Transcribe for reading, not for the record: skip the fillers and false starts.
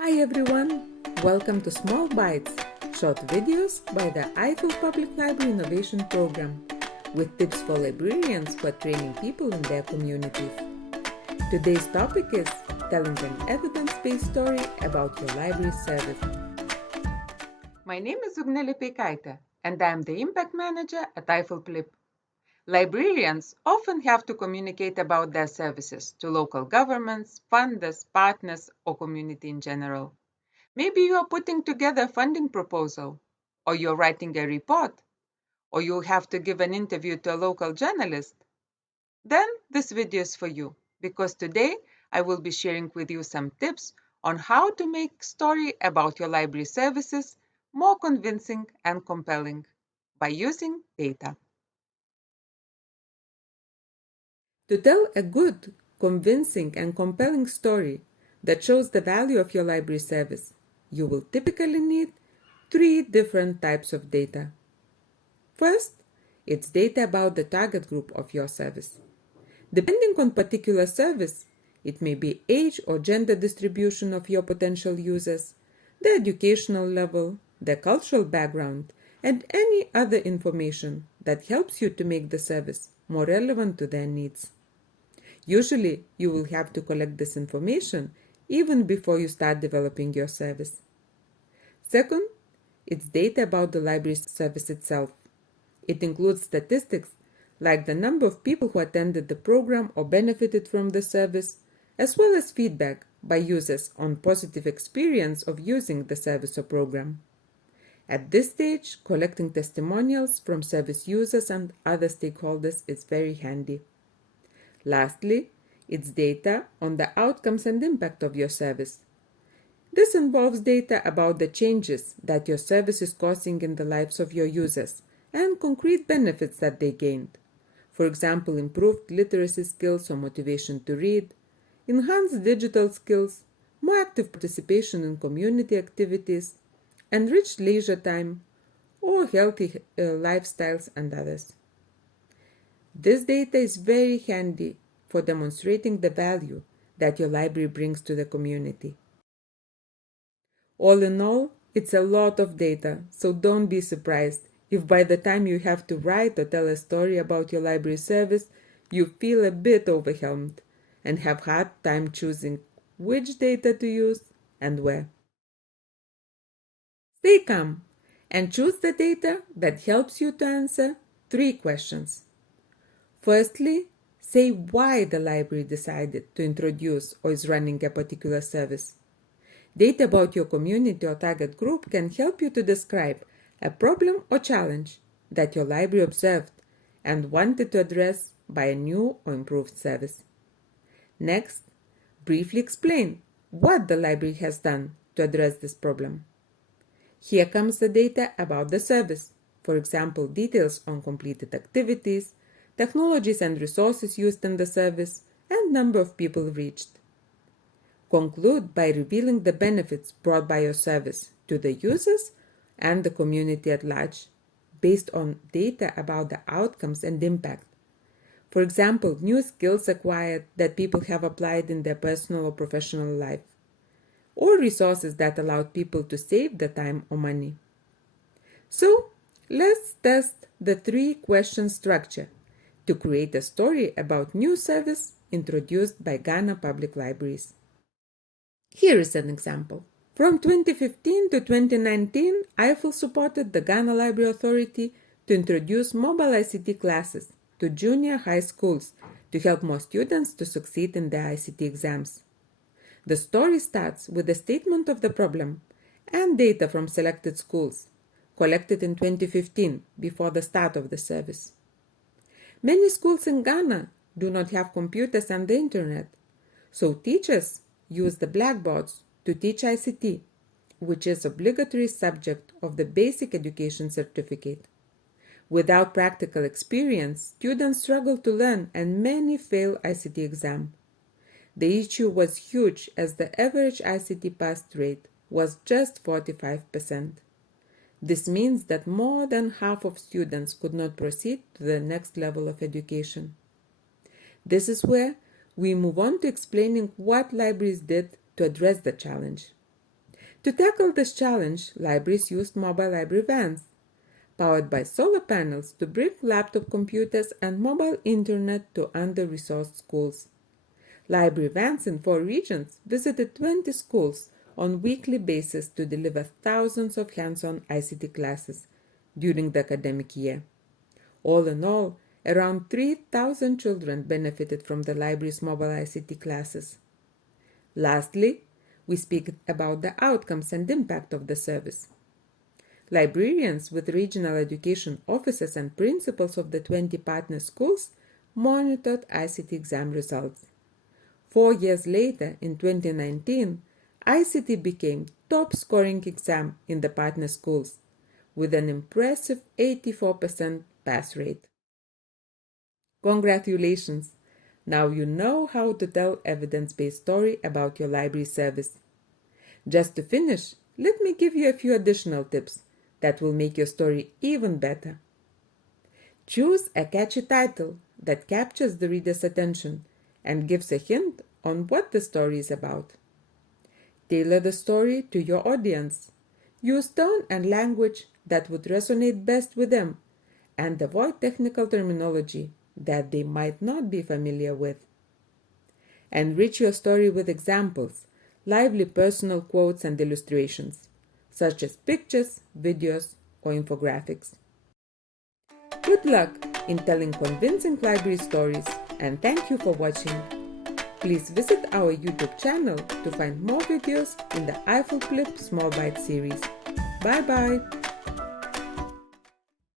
Hi everyone, welcome to Small Bites, short videos by the EIFL Public Library Innovation Program, with tips for librarians who are training people in their communities. Today's topic is telling an evidence-based story about your library service. My name is Ugne Lipeikaite, and I am the Impact Manager at EIFL-PLIP. Librarians often have to communicate about their services to local governments, funders, partners, or community in general. Maybe you are putting together a funding proposal, or you're writing a report, or you have to give an interview to a local journalist. Then this video is for you, because today I will be sharing with you some tips on how to make story about your library services more convincing and compelling by using data. To tell a good, convincing, and compelling story that shows the value of your library service, you will typically need three different types of data. First, it's data about the target group of your service. Depending on particular service, it may be age or gender distribution of your potential users, their educational level, their cultural background, and any other information that helps you to make the service more relevant to their needs. Usually, you will have to collect this information even before you start developing your service. Second, it's data about the library service itself. It includes statistics like the number of people who attended the program or benefited from the service, as well as feedback by users on positive experience of using the service or program. At this stage, collecting testimonials from service users and other stakeholders is very handy. Lastly, it's data on the outcomes and impact of your service. This involves data about the changes that your service is causing in the lives of your users and concrete benefits that they gained. For example, improved literacy skills or motivation to read, enhanced digital skills, more active participation in community activities, enriched leisure time, or healthy lifestyles and others. This data is very handy for demonstrating the value that your library brings to the community. All in all, it's a lot of data, so don't be surprised if by the time you have to write or tell a story about your library service, you feel a bit overwhelmed and have hard time choosing which data to use and where. Stay calm and choose the data that helps you to answer three questions. Firstly, say why the library decided to introduce or is running a particular service. Data about your community or target group can help you to describe a problem or challenge that your library observed and wanted to address by a new or improved service. Next, briefly explain what the library has done to address this problem. Here comes the data about the service, for example, details on completed activities, technologies and resources used in the service, and number of people reached. Conclude by revealing the benefits brought by your service to the users and the community at large, based on data about the outcomes and impact. For example, new skills acquired that people have applied in their personal or professional life, or resources that allowed people to save the time or money. So, let's test the three-question structure to create a story about new service introduced by Ghana Public Libraries. Here is an example. From 2015 to 2019, EIFL supported the Ghana Library Authority to introduce mobile ICT classes to junior high schools to help more students to succeed in their ICT exams. The story starts with a statement of the problem and data from selected schools, collected in 2015 before the start of the service. Many schools in Ghana do not have computers and the internet, so teachers use the blackboards to teach ICT, which is obligatory subject of the Basic Education Certificate. Without practical experience, students struggle to learn and many fail ICT exam. The issue was huge as the average ICT pass rate was just 45%. This means that more than half of students could not proceed to the next level of education. This is where we move on to explaining what libraries did to address the challenge. To tackle this challenge, libraries used mobile library vans, powered by solar panels, to bring laptop computers and mobile internet to under-resourced schools. Library vans in 4 regions visited 20 schools on a weekly basis to deliver thousands of hands-on ICT classes during the academic year. All in all, around 3,000 children benefited from the library's mobile ICT classes. Lastly, we speak about the outcomes and impact of the service. Librarians with regional education officers and principals of the 20 partner schools monitored ICT exam results. 4 years later, in 2019, ICT became top scoring exam in the partner schools with an impressive 84% pass rate. Congratulations! Now you know how to tell evidence-based story about your library service. Just to finish, let me give you a few additional tips that will make your story even better. Choose a catchy title that captures the reader's attention and gives a hint on what the story is about. Tailor the story to your audience. Use tone and language that would resonate best with them, and avoid technical terminology that they might not be familiar with. Enrich your story with examples, lively personal quotes and illustrations, such as pictures, videos, or infographics. Good luck in telling convincing library stories, and thank you for watching. Please visit our YouTube channel to find more videos in the EIFL-PLIP Small Bite series. Bye bye!